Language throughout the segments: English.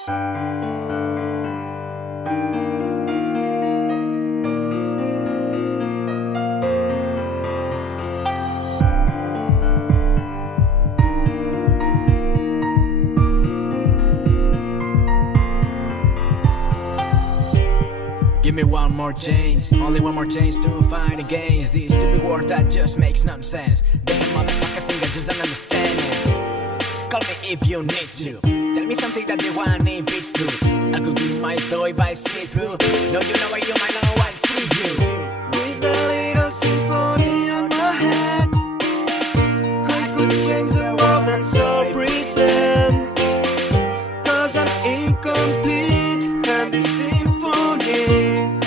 Give me one more chance, only one more chance to fight against this stupid world that just makes nonsense. There's a motherfucker thing I just don't understand it. Call me if you need to. Tell me something that they want if it's true. I could give my thought if I see through. No, you know you might know I see you. With a little symphony on my head, I could change the world and so pretend. Cause I'm incomplete and this symphony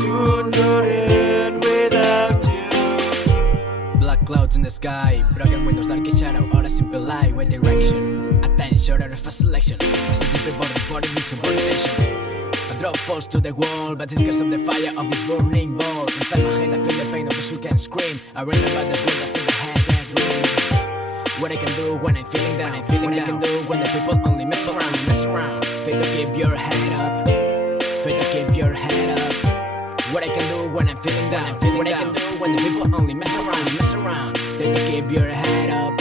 could not end without you. Black clouds in the sky, broken windows, dark shadow, or a simple light with direction. Attention or a fast selection, fast deep body for this insubordination. A drop falls to the wall, but it's cause of the fire of this burning ball. Inside my head I feel the pain of those who can scream. I remember this word that's in the head that room. What I can do when I'm feeling down, what I can do when the people only mess around, Try to keep your head up, try to keep your head up. What I can do when I'm feeling down, what I can do when the people only mess around, Try to keep your head up.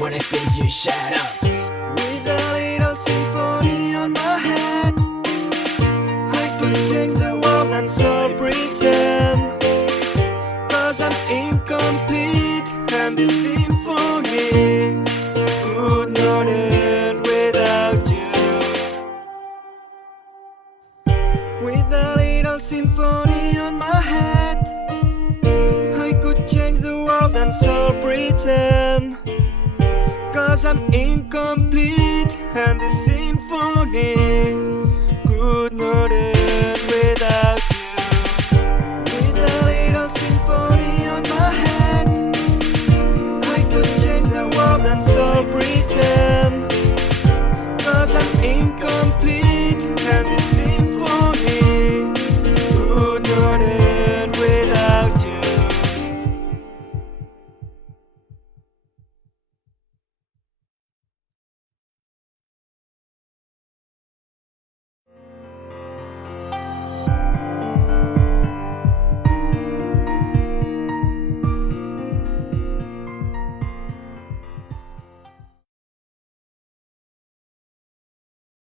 When I speak you shut up. With a little symphony on my head, I could change the world and so pretend. Cause I'm incomplete and this symphony could not end without you. With a little symphony on my head, I could change the world and so pretend. Cause I'm incomplete and this symphony